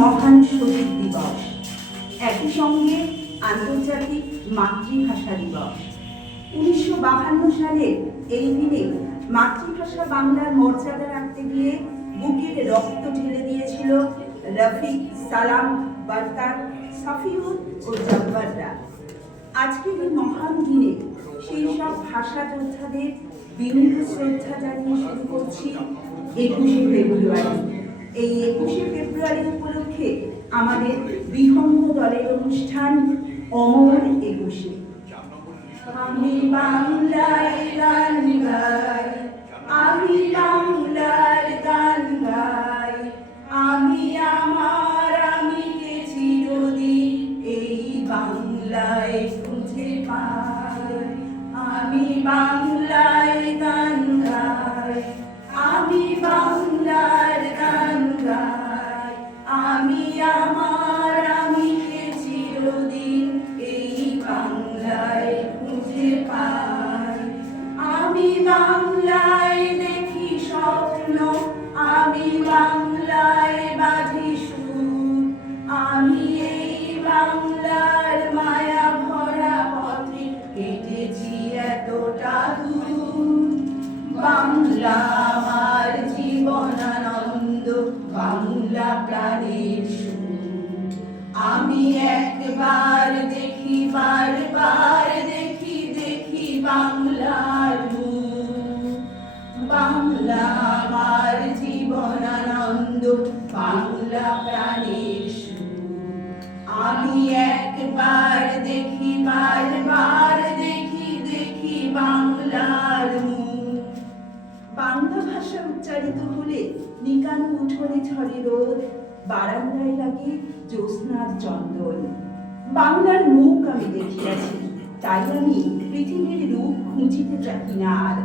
মহান শহীদ দিবস, একই সঙ্গে আন্তর্জাতিক মাতৃভাষা দিবস। 1952 সালে এই দিনে মাতৃভাষা বাংলার মর্যাদা রাখতে গিয়ে বুকের রক্ত ঢেলে দিয়েছিল রফিক, সালাম, বরকাত, সাফিউল ও জব্বাররা। আজকের এই মহান দিনে সেই সব ভাষা যোদ্ধাদের বিনীত শ্রদ্ধা জানিয়ে শুরু করছি 21শে ফেব্রুয়ারি। এই 21শে ফেব্রুয়ারি উপলক্ষে আমাদের বিহঙ্গ দলের অনুষ্ঠান অমর 21শে। আমি বাংলার গান গাই, আমি বাংলার গান গাই, আমি আমার আমিকে চিরদিন এই বাংলায় খুঁজে পাই। আমি বাংলার গান গাই, আমি বাংলার গান গাই, আমি আমার আমিকে চিরদিন এই বাংলায় খুঁজে পাই। আমি বাংলায় দেখি স্বপ্ন, আমি বাংলায় বাঁধি সুর, আমি এই বাংলার মায়া ভরা পথে হেঁটেছি এতটা দূর। বাংলা আমার জীবনানন্দ, বাংলা প্রাণের সুর। আমি একবার দেখি, বারবার দেখি, দেখি বাংলার মুখ। বাংলা আমার জীবনানন্দ, বাংলা প্রাণের সুর। আমি একবার দেখি, বারবার দেখি, দেখি বাংলার মুখ। বাংলা ভাষা উচ্চারিত হলে নিকানো উঠোনে ঝরে রোদ, বারান্দায় লাগে জ্যোৎস্নার চন্দন। বাংলার মুখ আমি দেখিয়াছি, তাই আমি পৃথিবীর রূপ খুঁজিতে চাহি না আর।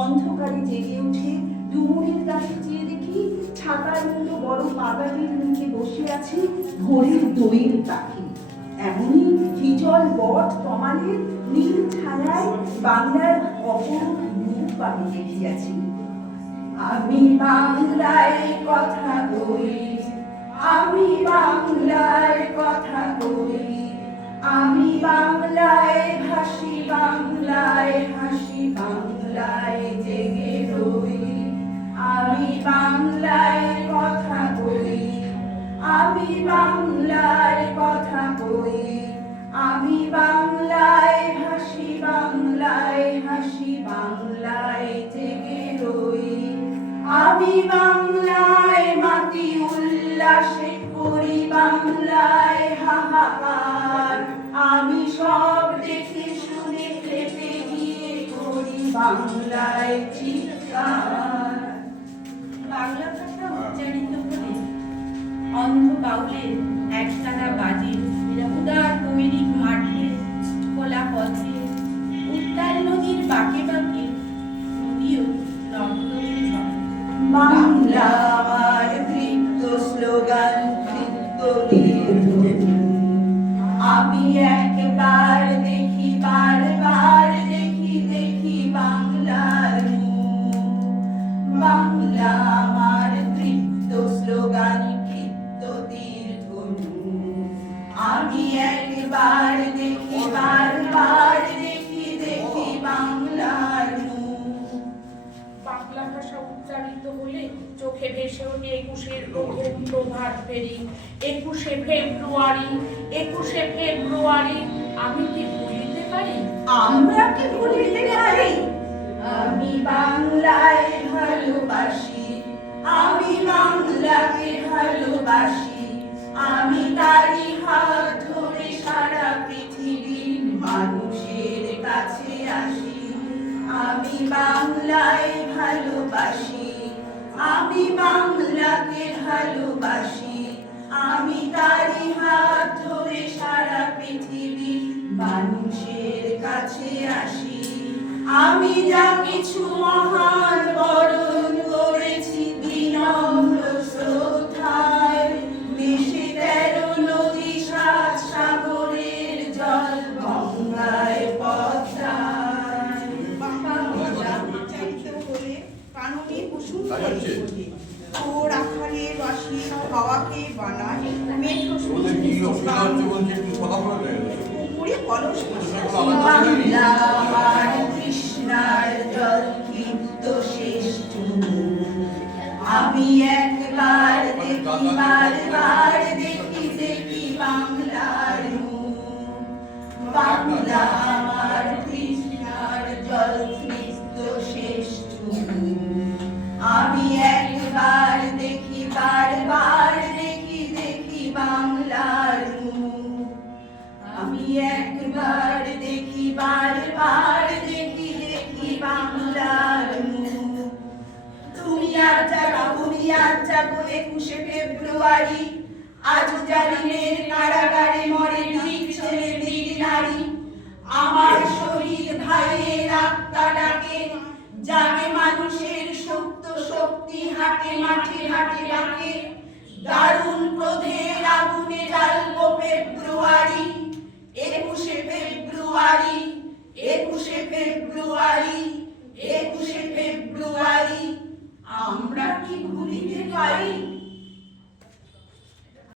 অন্ধকারে জেগে উঠে ডুমুরের কাছে চেয়ে দেখি ছাতার মতো বড় পাতাটির নিচে বসে আছে ভোরের দইয়ের পাখি। এমনই হিজল বট তমালের নীল ছায়ায় বাংলার অপরূপ রূপ আমি দেখিয়াছি। আমি বাংলায় কথা কই, আমি বাংলার কথা কই, আমি বাংলায় ভাসি, বাংলায় হাসি, বাংলায় জেগে রই। আমি বাংলায় কথা কই, আমি বাংলার কথা কই, আমি বাংলায় ভাসি, বাংলায় হাসি, বাংলায় জেগে রই। আমি বাংলায় মাতি উল্লাসে করি, বাংলায় হাহাকার, আমি সব দেখে শুনে খেতে গিয়ে করি বাংলায় চিৎকার। বাংলা ভাষা উচ্চারিত হলে অন্ধ বাউলের একটানা বাজে, উদার বৈরিক মাঠে খোলা পথে, উত্তাল নদীর বাঁকে বাঁকে নদীও নর্তকী ঝরে। বাংলা আমার তৃপ্ত স্লোগান, তৃপ্ত তীর্থ। আমি একবার দেখি, বারবার দেখি, দেখি বাংলার মুখ। বাংলা আমার তৃপ্ত স্লোগান, তৃপ্ত তীর্থ। আমি একবার দেখি, বারবার দেখি, দেখি বাংলার মুখ। বাংলা ভাষা উচ্চারিত হলে চোখে ভেসে ওঠে 21-এর প্রথম প্রভাত ফেরি। 21শে ফেব্রুয়ারি, 21শে ফেব্রুয়ারি, আমি কি ভুলিতে পারি? আমরা কি ভুলিতে পারি? আমি বাংলায় ভালোবাসি, আমি বাংলাকে ভালোবাসি, আমি তারই হাত ধরে সারা পৃথিবীর মানুষের কাছে আসি। আমি বাংলায় ভালোবাসি, আমি বাংলাকে ভালোবাসি, আমি তারই হাত ধরে সারা পৃথিবীর মানুষের কাছে আসি। আমি যা কিছু মহান বরণ করেছি বিনম্র শ্রদ্ধায়, দেশে 13 নদী, 7 সাগরের জল, গঙ্গায় পদ্মায়। বাংলা উচ্চারিত হলে কাননে কুসুম ফলে ফোটে। ও রাখালে বাসি হাওয়া হাতে বানায় মেঠো ওদের কি অসুবিধা হচ্ছে বলছে একটু কথা বলে পুকুরে কলস বাংলা আমার তৃষ্ণার জল তৃপ্ত শেষ টুকু। আমি একবার দেখি বারবার দেখি দেখি বাংলার মুখ। বাংলা আমার তৃষ্ণার জল তৃপ্ত শেষ টুকু। আমি একবার দেখি বারবার দেখি দেখি বাংলার মুখ। আমি একবার দেখি বারবার দেখি দেখি বাংলার মুখ। তুমি আর জাগো 21শে ফেব্রুয়ারি, আজ জালিমের কারাগারে মরে বীর ছেলে বীর নারী। আমার শহীদ ভাইয়ের আত্মা ডাকে, জাগে মানুষের সুপ্ত শক্তি, হাটে মাঠে হাটে ডাকে। দারুণ ক্রোধের আগুনে জ্বালবো ফেব্রুয়ারি, 21শে ফেব্রুয়ারি, 21শে ফেব্রুয়ারি, 21শে ফেব্রুয়ারি। আমরা কি ভুলিতে পারি